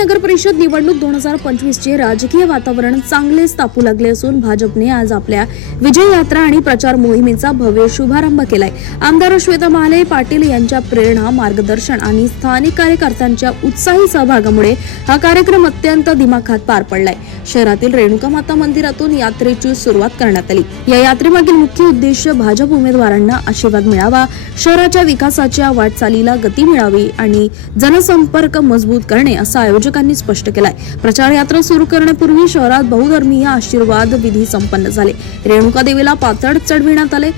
नगर परिषद निवडणूक दोन हजार पंचवीसचे राजकीय वातावरण चांगलेच तापू लागले असून भाजपने आज आपल्या विजय यात्रा आणि प्रचार मोहिमेचा भव्य शुभारंभ केलाय. आमदार श्वेता महाले पाटील यांच्या प्रेरणा मार्गदर्शन आणि स्थानिक कार्यकर्त्यांच्या उत्साही सहभागामुळे हा कार्यक्रम अत्यंत दिमाखात पार पडलाय. शहरातील रेणुका माता मंदिरातून यात्रेची सुरुवात करण्यात आली. या यात्रेमागील मुख्य उद्देश भाजप उमेदवारांना आशीर्वाद मिळावा शहराच्या विकासाच्या वाटचालीला गती मिळावी आणि जनसंपर्क मजबूत करणे असं आयोजकांनी स्पष्ट केलाय. प्रचार यात्रा सुरू करण्यापूर्वी शहरात बहुधर्मीय आशीर्वाद विधी संपन्न झाले. रेणुका देवीला पातळ चढविण्यात आले.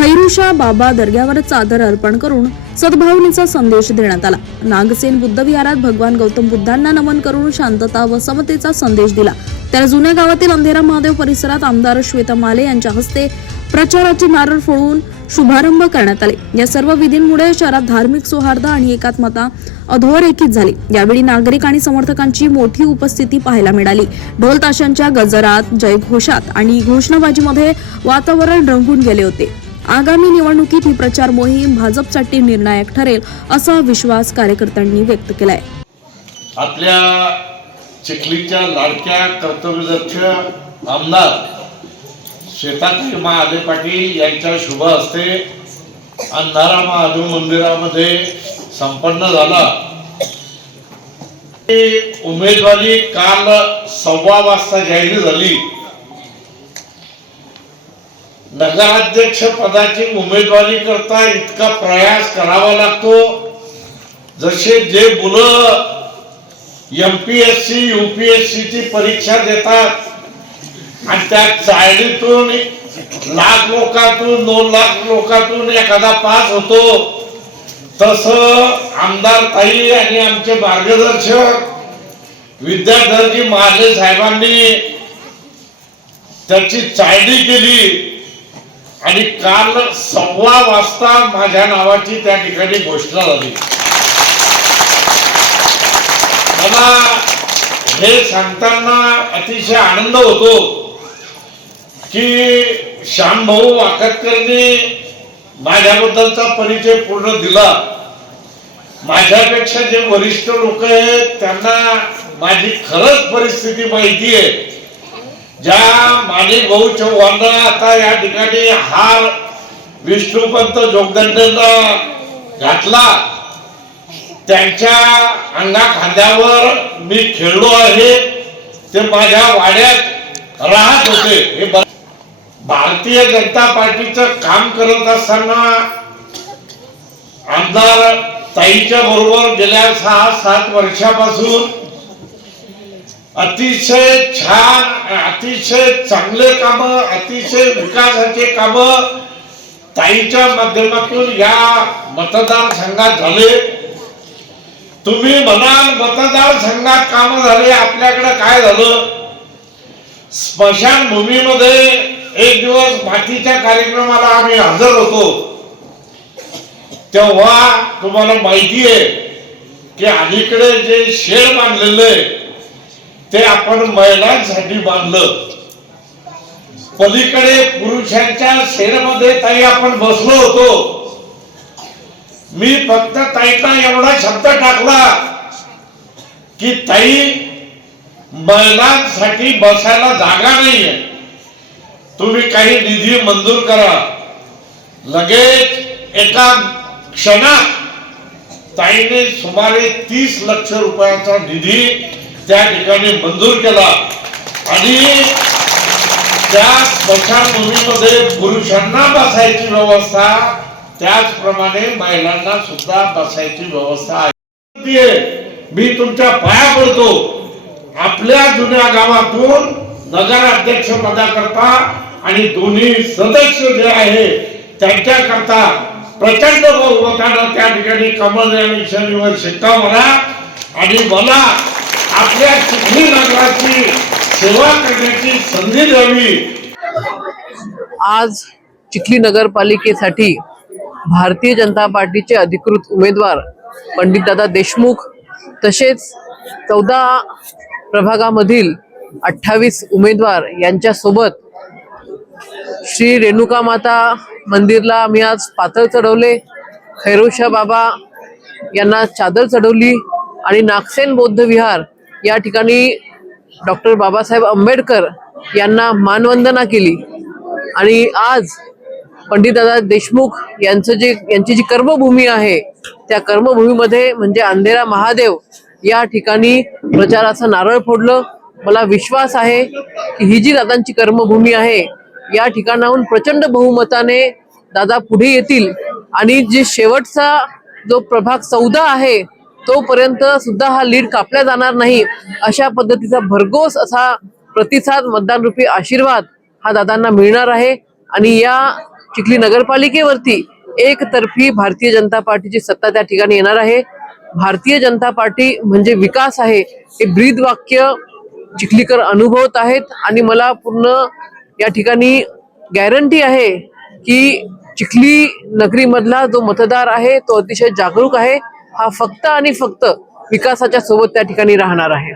खैरुशा बाबा दर्ग्यावर चादर अर्पण करून सद्भावनेचा संदेश देण्यात आला. नागसेन बुद्ध विहारात भगवान गौतम बुद्धांना नमन करून शांतता व समतेचा संदेश दिला. तर जुन्या गावातील अंधेरा महादेव परिसरात आमदार श्वेता माले यांच्या हस्ते प्रचाराचे नारळ फोडून शुभारंभ करण्यात आले. या सर्व विधींमुळे शहरात धार्मिक सौहार्द आणि एकात्मता अधोरेखित झाली. यावेळी नागरिक आणि समर्थकांची मोठी उपस्थिती पाहायला मिळाली. ढोल ताशांच्या गजरात जयघोषात आणि घोषणाबाजीमध्ये वातावरण रंगून गेले होते. आगामी निवडणुकीत ही प्रचार मोहीम भाजपसाठी निर्णायक ठरेल असा विश्वास कार्यकर्त्यांनी व्यक्त केलाय. आपल्या चिखलीच्या लाडक्या कर्तव्यदक्ष आमदार श्वेताताई महादेव पाटील यांच्या शुभ हस्ते अंधारा महादेव मंदिरामध्ये संपन्न झाला. उमेदवारी काल सव्वा वाजता जाहीर झाली. नगराध्यक्ष पदाची उमेदवारी करता इतका प्रयास करावा लागतो. जसे जे मुलं M P S C U P S ची परीक्षा देतात आणि त्या चाळीतून लाख लोकातून दोन लाख लोकातून एखादा पास होतो तस आमदार ताई आणि आमचे मार्गदर्शक विद्याधरजी महाले साहेबांनी त्याची चाळणी केली. आणि काल सव्वा वाजता माझ्या नावाची त्या ठिकाणी घोषणा झाली. मला हे सांगताना अतिशय आनंद होतो की श्यामभाऊ वाकतकरने माझ्याबद्दलचा परिचय पूर्ण दिला. माझ्यापेक्षा जे वरिष्ठ लोक आहेत त्यांना माझी खरंच परिस्थिती माहिती आहे. ज्या माणिक भाऊ चव्हाण आता या ठिकाणी हार विष्णुपंत जोगदंडेला घातला. त्यांच्या अंगा खांद्यावर मी खेळलो आहे. ते माझ्या वाड्यात राहत होते. हे भारतीय जनता पार्टीचं काम करत असताना आमदार ताईच्या बरोबर गेल्या सहा सात वर्षापासून अतिशय छान अतिशय चांगले काम अतिशय विकासाचे काम ताईच्या माध्यमातून या मतदारसंघात झाले. तुम्ही म्हणाल मतदारसंघात काम झाले आपल्याकडे काय झालं? स्मशानभूमीमध्ये एक दिवस मातीच्या कार्यक्रमाला आम्ही हजर होतो. तेव्हा तुम्हाला माहिती आहे की अलीकडे जे शेड बांधलेले आहे ते आपण महिलांसाठी बांधलं. पलीकडे पुरुषांच्या शेरमध्ये ताई आपण बसलो होतो. मी फक्त ताईचा एवढा शब्द टाकला की ताई महिलांसाठी बसायला जागा नाहीये. तुम्ही काही निधी मंजूर करा. लगेच एका क्षणात ताईने सुमारे तीस लक्ष रुपयाचा निधी त्या ठिकाणी मंजूर केला. आणि त्या स्मशानभूमीमध्ये पुरुषांना बसायची व्यवस्था त्याचप्रमाणे महिलांना सुद्धा बसायची व्यवस्था आहे. मी तुमच्या पाया पडतो. आपल्या जुन्या गावातून नगराध्यक्ष पदाकरता आणि दोन्ही सदस्य जे आहे त्यांच्याकरता प्रचंड बहुमतानं त्या ठिकाणी कमल या निशाणीवर शिक्का मारा. आणि मला आपल्या चिखली नगराची सेवा करण्याची संधी द्यावी. आज चिखली नगरपालिकेसाठी भारतीय जनता पार्टीचे अधिकृत उमेदवार पंडितदादा देशमुख तसेच चौदा प्रभागामधील अठ्ठावीस उमेदवार यांच्यासोबत श्री रेणुका माता मंदिरला आम्ही आज पातळ चढवले. खैरोशा बाबा यांना चादर चढवली आणि नागसेन बौद्ध विहार या ठिकाणी डॉक्टर बाबासाहेब आंबेडकर यांना मानवंदना केली. आणि आज पंडितदादा देशमुख यांचं जे यांची जी कर्मभूमी आहे त्या कर्मभूमीमध्ये म्हणजे अंधेरा महादेव या ठिकाणी प्रचाराचं नारळ फोडलं. मला विश्वास आहे की ही जी दादांची कर्मभूमी आहे या ठिकाणाहून प्रचंड बहुमताने दादा पुढे येतील. आणि जे शेवटचा जो प्रभाग चौदा आहे तोपर्यंत सुद्धा हा लीड कापला जाणार नाही. अशा पद्धतीचा भरघोस असा प्रतिसाद मतदान रूपी आशीर्वाद हा दादांना मिळणार आहे. आणि या चिखली नगरपालिकेवरती एकतर्फी भारतीय जनता पार्टीची सत्ता त्या ठिकाणी येणार आहे. भारतीय जनता पार्टी म्हणजे विकास आहे. हे ब्रीद वाक्य चिखलीकर अनुभवत आहेत. आणि मला पूर्ण या ठिकाणी गॅरंटी आहे की चिखली नगरीमधला जो मतदार आहे तो अतिशय जागरूक आहे. हा फक्त आणि फक्त विकासाच्या सोबत त्या ठिकाणी राहणार आहे.